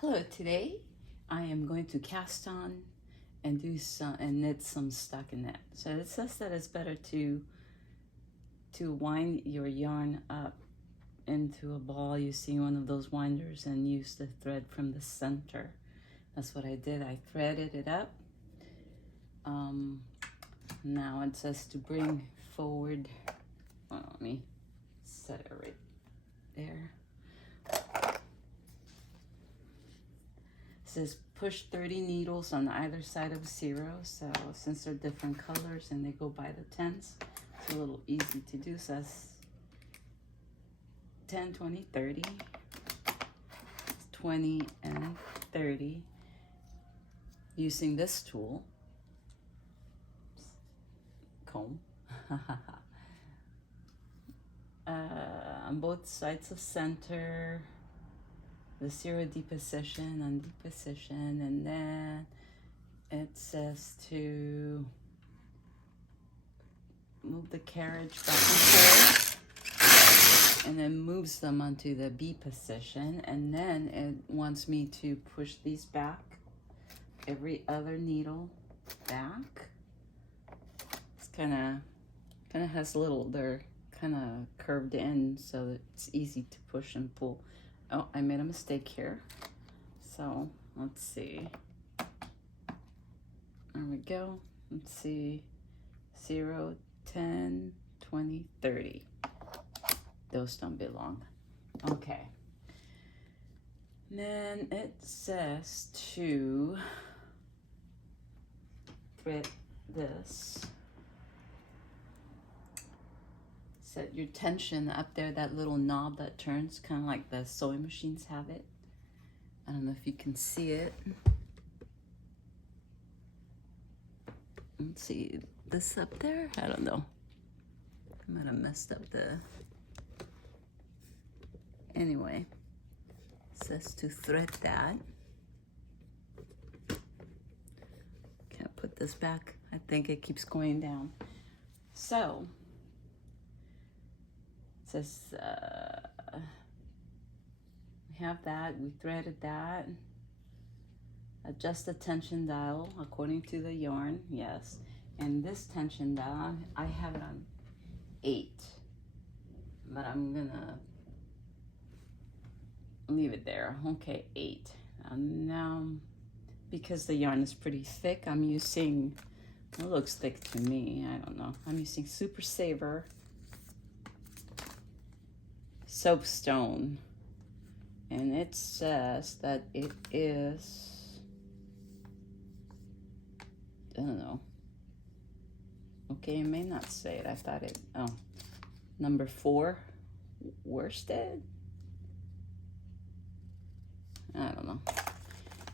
Hello, today I am going to cast on and knit some stockinet. So it says that it's better to wind your yarn up into a ball using one of those winders and use the thread from the center. That's what I did. I threaded it up. Now it says to bring forward, let me set it right there. It says push 30 needles on either side of 0. So since they're different colors and they go by the tens, it's a little easy to do. So that's 10, 20, 30, 20 and 30 using this tool, comb, on both sides of center, the 0 deposition and deposition, and then it says to move the carriage back and forth, and then moves them onto the B position, and then it wants me to push these back, every other needle back. It's kind of has little, they're kind of curved in so that it's easy to push and pull. Oh, I made a mistake here. So let's see. There we go. Let's see. 0, 10, 20, 30. Those don't belong. Okay. Then it says to thread this. Set your tension up there, that little knob that turns, kind of like the sewing machines have it. I don't know if you can see it. Let's see, this up there? I don't know. I might have messed up the... Anyway, it says to thread that. Can't put this back. I think it keeps going down. So, it says we have that, we threaded that. Adjust the tension dial according to the yarn, yes. And this tension dial, I have it on 8, but I'm gonna leave it there. Okay, 8. Now, because the yarn is pretty thick, I'm using, it looks thick to me, I don't know. I'm using Super Saver soapstone, and it says that it is, I don't know. Okay, it may not say it. I thought it, oh, number 4 worsted. I don't know.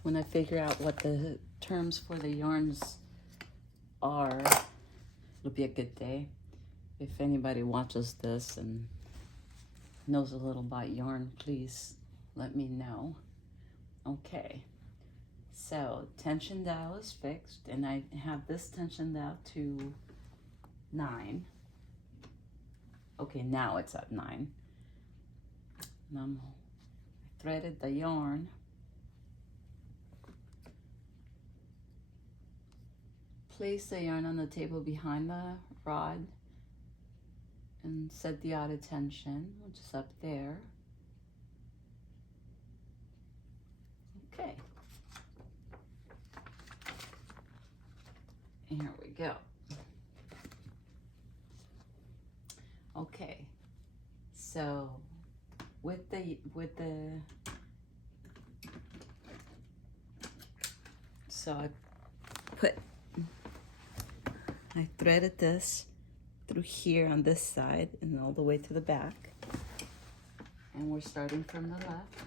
When I figure out what the terms for the yarns are, it'll be a good day. If anybody watches this and knows a little about yarn, please let me know. Okay, so tension dial is fixed, and I have this tension dial to 9. Okay, now it's at 9. And I threaded the yarn. Place the yarn on the table behind the rod and set the outer tension, which is up there. Okay. And here we go. Okay. So with the so I threaded this through here on this side and all the way to the back. And we're starting from the left.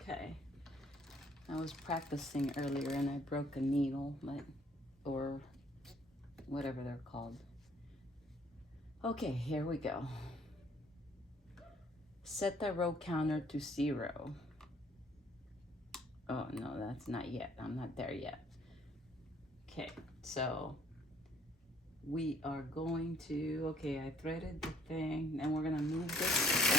Okay. I was practicing earlier and I broke a needle, or whatever they're called. Okay, here we go. Set the row counter to 0. Oh no, that's not yet. I'm not there yet. Okay, so we are going to, okay, I threaded the thing, and we're gonna move this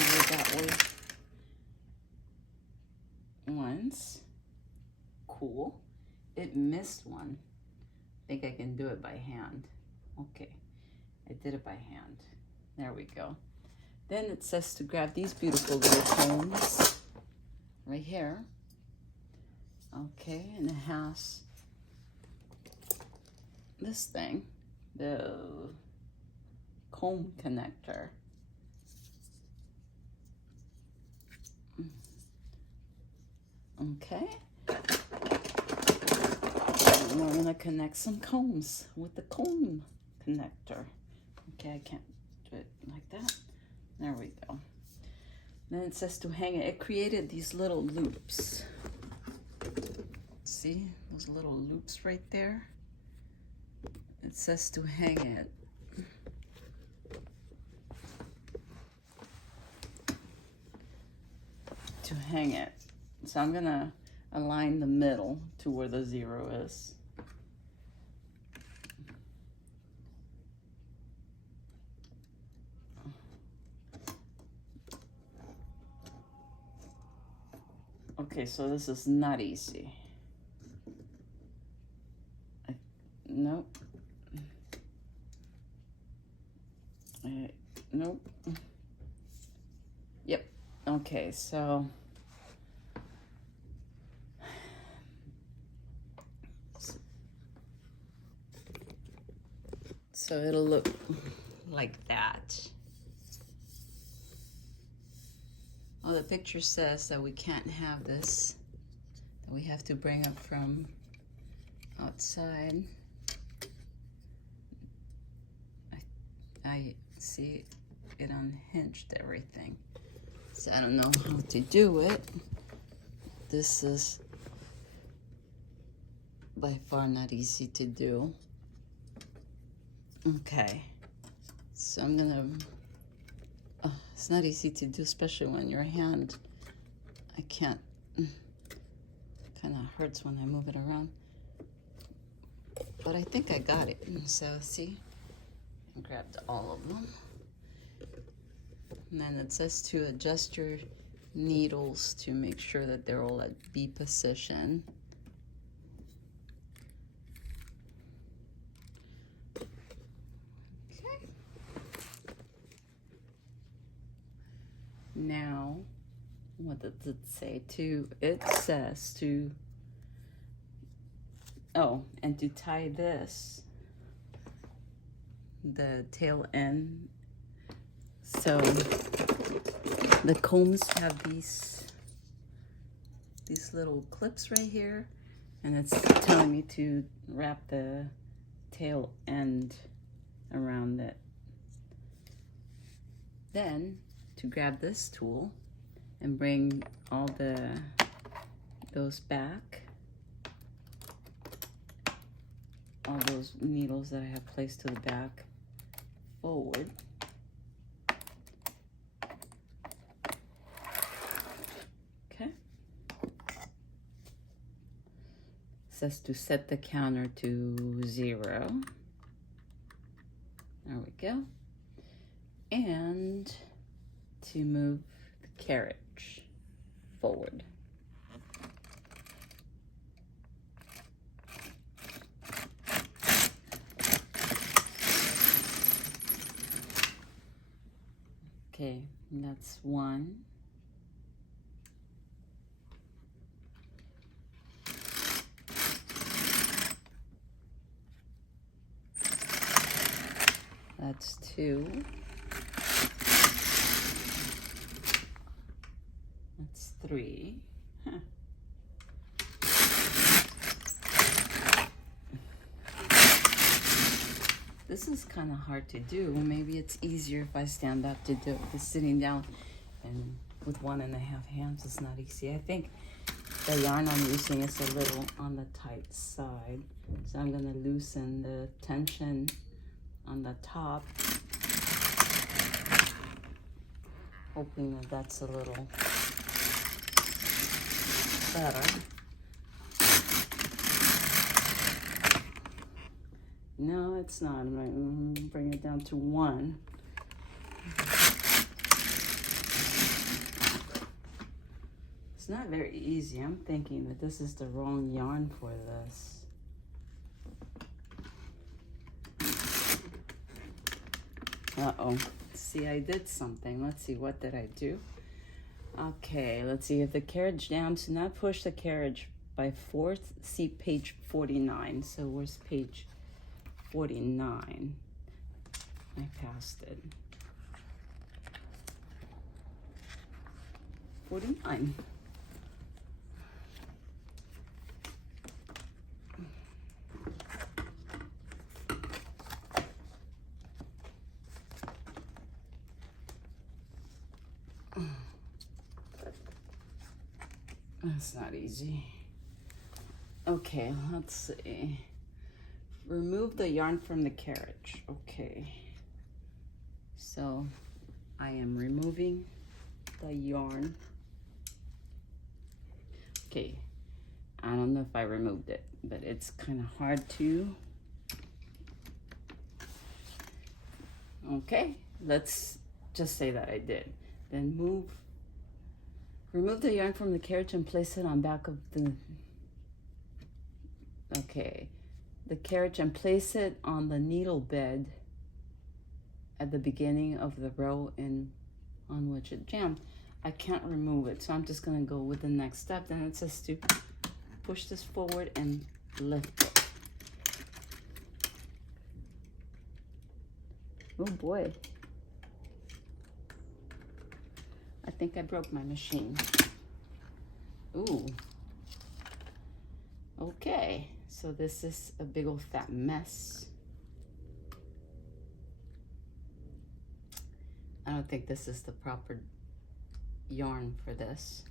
missed one. I think I can do it by hand. Okay, I did it by hand. There we go. Then it says to grab these beautiful little combs right here. Okay, and it has this thing, the comb connector. Okay. And we're gonna connect some combs with the comb connector. Okay, I can't do it like that. There we go. Then it says to hang it. It created these little loops. See those little loops right there? It says to hang it. To hang it. So I'm gonna align the middle to where the 0 is. Okay, so this is not easy. Nope. Nope. Yep. Okay, so it'll look like that. Oh, the picture says that we can't have this, that we have to bring up from outside. I see it unhinged everything. So I don't know how to do it. This is by far not easy to do. Okay, so I'm gonna, it's not easy to do, especially when your hand, I can't, kind of hurts when I move it around. But I think I got it. So see, I grabbed all of them. And then it says to adjust your needles to make sure that they're all at B position. Okay. Now, what does it say? It says to, oh, and to tie this, the tail end. So the combs have these little clips right here, and it's telling me to wrap the tail end around it. Then to grab this tool and bring all those back, all those needles that I have placed to the back forward. Says to set the counter to 0. There we go. And to move the carriage forward. Okay, that's 1. That's 2. That's 3. Huh. This is kind of hard to do. Maybe it's easier if I stand up to do it. Just sitting down and with 1.5 hands is not easy. I think the yarn I'm using is a little on the tight side. So I'm going to loosen the tension on the top, hoping that that's a little better. No, it's not. I'm going to bring it down to 1. It's not very easy. I'm thinking that this is the wrong yarn for this. Uh-oh. See, I did something. Let's see, what did I do? Okay, let's see. If the carriage jams, do not push the carriage by force. See page 49. So where's page 49? I passed it. 49. That's not easy. Okay, let's see. Remove the yarn from the carriage. Okay. So I am removing the yarn. Okay. I don't know if I removed it, but it's kind of hard to. Okay, let's just say that I did. Then remove the yarn from the carriage and place it on back of the, okay, the carriage, and place it on the needle bed at the beginning of the row on which it jammed. I can't remove it, so I'm just gonna go with the next step. Then it says to push this forward and lift it. Oh boy. I think I broke my machine. Ooh. Okay, so this is a big old fat mess. I don't think this is the proper yarn for this.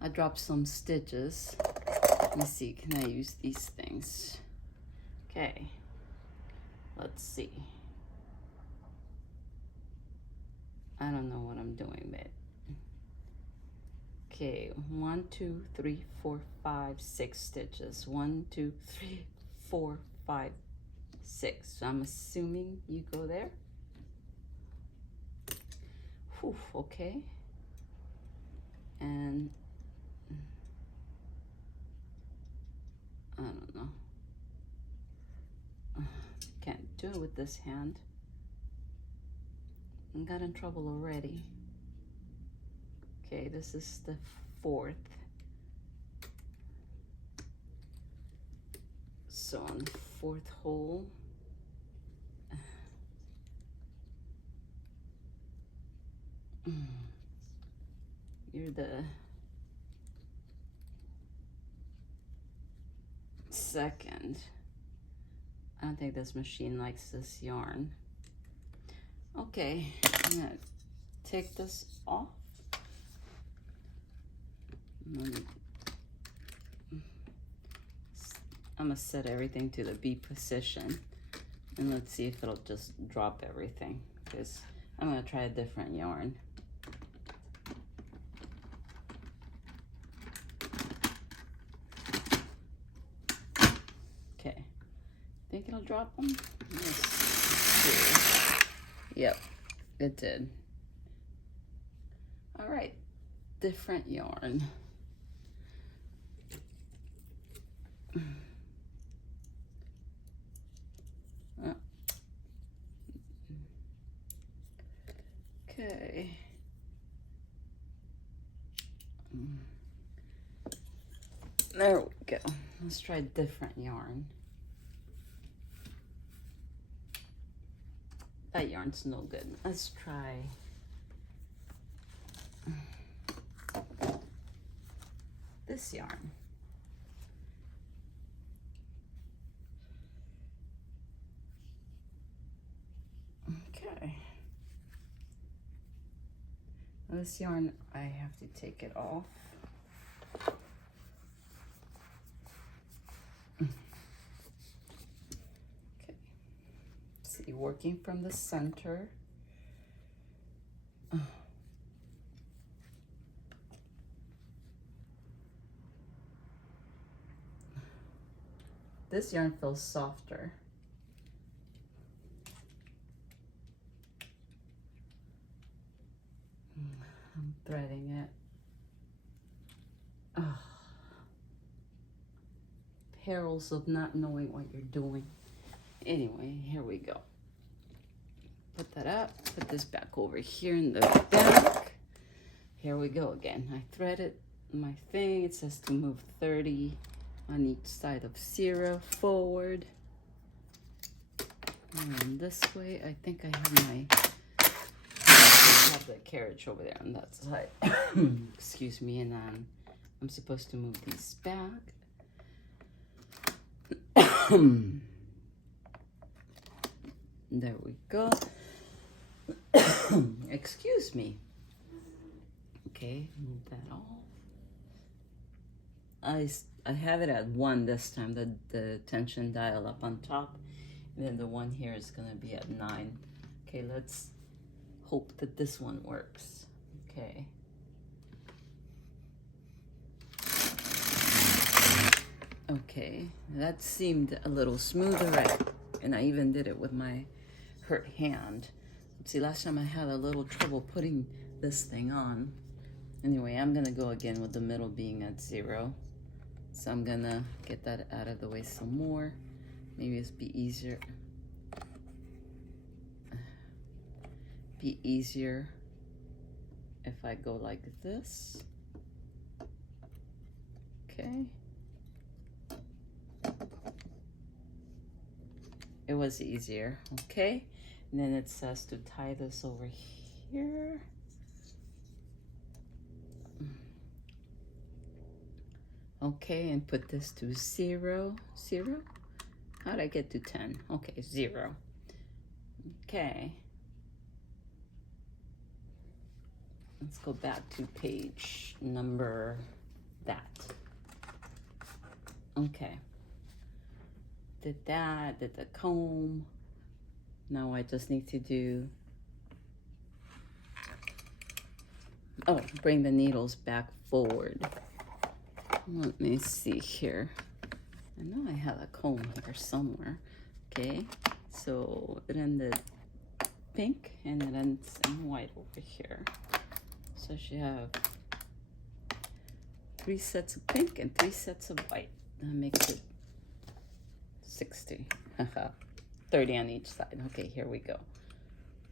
I dropped some stitches. Let me see, can I use these things? Okay, let's see. I don't know what I'm doing, but okay, 1, 2, 3, 4, 5, 6 stitches. 1, 2, 3, 4, 5, 6. So I'm assuming you go there. Whew, okay. And I don't know. Can't do it with this hand. I got in trouble already. Okay, this is the 4th. So on the 4th hole, you're the 2nd. I don't think this machine likes this yarn. Okay, I'm gonna take this off. I'm gonna set everything to the B position, and let's see if it'll just drop everything, because I'm gonna try a different yarn. Okay, think it'll drop them? Let's see. Yep, it did. All right, different yarn. Okay. There we go. Let's try a different yarn. That yarn's no good. Let's try this yarn. Okay. This yarn, I have to take it off. Okay. See, working from the center. This yarn feels softer. I'm threading it. Oh. Perils of not knowing what you're doing. Anyway, here we go. put that up, put this back over here in the back. Here we go again. I threaded my thing. It says to move 30 on each side of 0 forward. And this way, I think I have the carriage over there on that side. Excuse me, and then I'm supposed to move these back. There we go. Excuse me. Okay, move that off. I have it at 1 this time, the tension dial up on top. And then the one here is gonna be at 9. Okay, let's hope that this one works. Okay. Okay, that seemed a little smoother, and I even did it with my hurt hand. See, last time I had a little trouble putting this thing on. Anyway, I'm gonna go again with the middle being at 0. So I'm gonna get that out of the way some more. Maybe it's be easier if I go like this. Okay. It was easier, okay? And then it says to tie this over here. Okay, and put this to 0. 0? How'd I get to 10? Okay, 0. Okay. Let's go back to page number that. Okay. Did that, did the comb. Now I just need to do, bring the needles back forward. Let me see here. I know I had a comb here somewhere. Okay, so it ended pink and it ends in white over here. So I should have 3 sets of pink and 3 sets of white. That makes it 60. 30 on each side. Okay, here we go.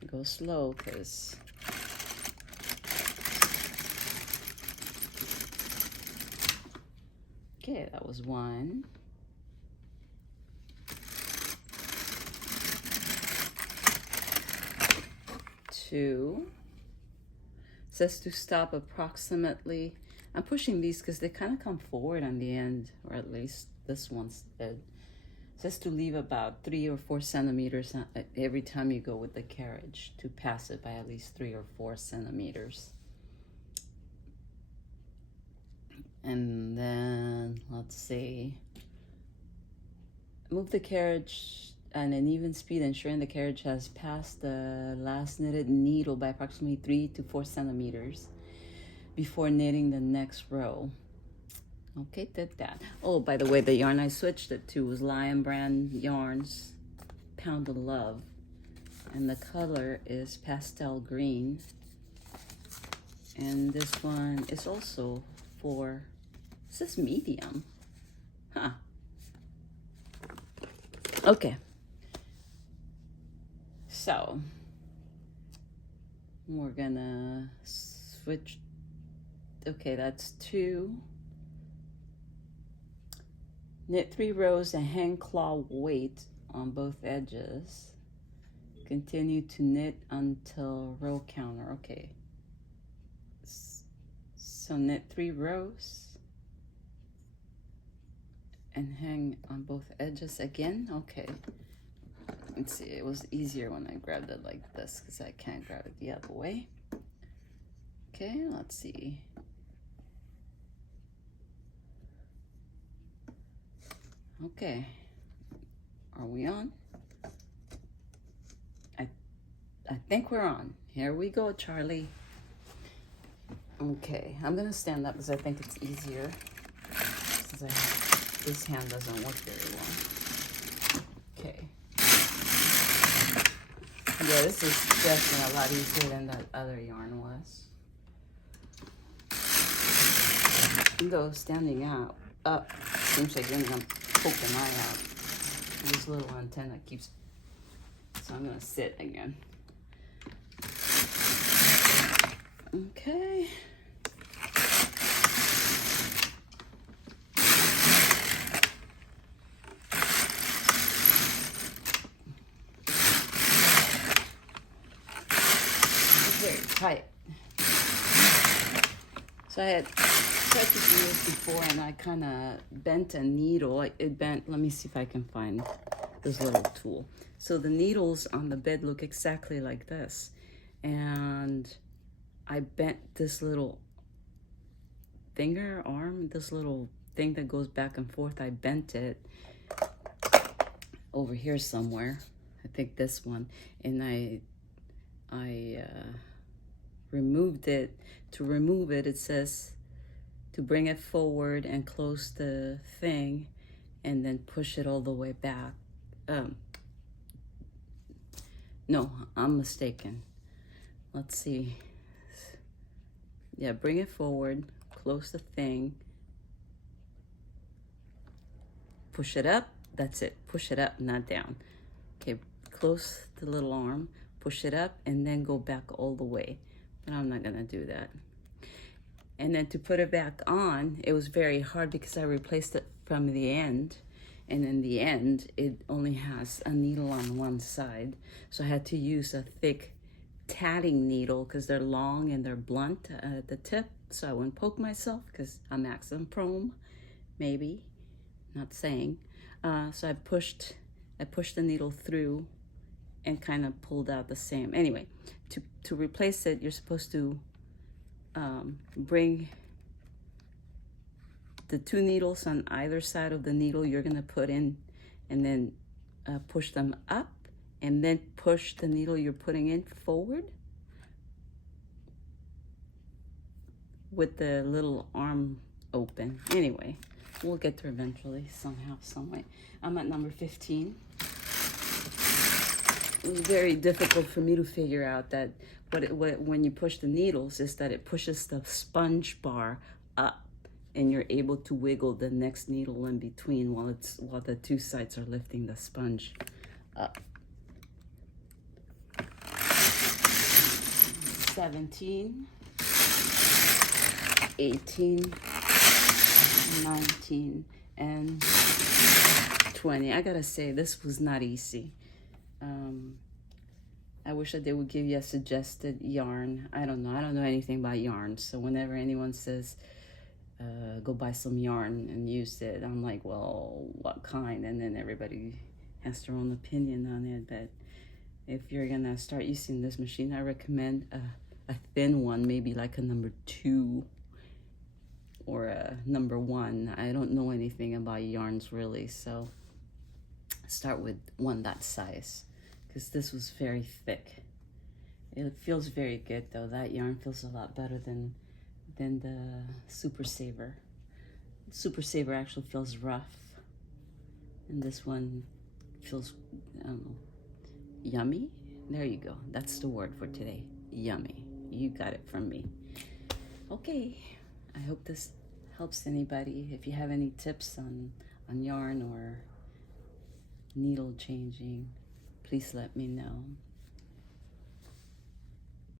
Go slow because okay, that was 1. 2. Says to stop approximately. I'm pushing these because they kind of come forward on the end, or at least this one's did. Says to leave about 3 or 4 centimeters every time you go with the carriage, to pass it by at least 3 or 4 centimeters. And then let's see, move the carriage at an even speed, ensuring the carriage has passed the last knitted needle by approximately 3 to 4 centimeters before knitting the next row. Okay, did that. Oh, by the way, the yarn I switched it to was Lion Brand Yarns Pound of Love, and the color is pastel green. And this one is also for, it says medium, huh? Okay, so we're gonna switch. Okay, that's 2. Knit 3 rows and hand claw weight on both edges. Continue to knit until row counter. Okay, so knit 3 rows and hang on both edges again. Okay, let's see, it was easier when I grabbed it like this because I can't grab it the other way. Okay, let's see. Okay, are we on? I think we're on. Here we go, Charlie. Okay, I'm gonna stand up because I think it's easier, since this hand doesn't work very well. Okay. Yeah, this is definitely a lot easier than that other yarn was. Though standing up seems like you're gonna poke an eye out. This little antenna keeps, so I'm gonna sit again. try it. So I had tried to do this before, and I kind of bent a needle. It bent. Let me see if I can find this little tool. So the needles on the bed look exactly like this, and I bent this little finger, arm, this little thing that goes back and forth. I bent it over here somewhere. I think this one, and I removed it. To remove it, it says to bring it forward and close the thing, and then push it all the way back. No, I'm mistaken. Let's see. Yeah, bring it forward, close the thing, push it up. That's it. Push it up, not down. Okay, close the little arm, push it up, and then go back all the way. But I'm not gonna do that. And then to put it back on, it was very hard because I replaced it from the end. And in the end, it only has a needle on one side. So I had to use a thick tatting needle because they're long and they're blunt at the tip. So I wouldn't poke myself because I'm accident prone, maybe, not saying. So I pushed the needle through and kind of pulled out the same. Anyway, to replace it, you're supposed to bring the two needles on either side of the needle you're gonna put in, and then push them up, and then push the needle you're putting in forward with the little arm open. Anyway, we'll get there eventually, somehow, some way. I'm at number 15. It was very difficult for me to figure out that when you push the needles is that it pushes the sponge bar up, and you're able to wiggle the next needle in between while the two sides are lifting the sponge up. 17, 18, 19, and 20. I gotta say, this was not easy. I wish that they would give you a suggested yarn. I don't know anything about yarn. So whenever anyone says, go buy some yarn and use it, I'm like, well, what kind? And then everybody has their own opinion on it. But if you're gonna start using this machine, I recommend a thin one, maybe like a number 2 or a number 1. I don't know anything about yarns really, so start with one that size, because this was very thick. It feels very good though. That yarn feels a lot better than the Super Saver. Super Saver actually feels rough, and this one feels, I don't know, yummy. There you go. That's the word for today. Yummy. You got it from me. Okay, I hope this helps anybody. If you have any tips on yarn or needle changing, please let me know.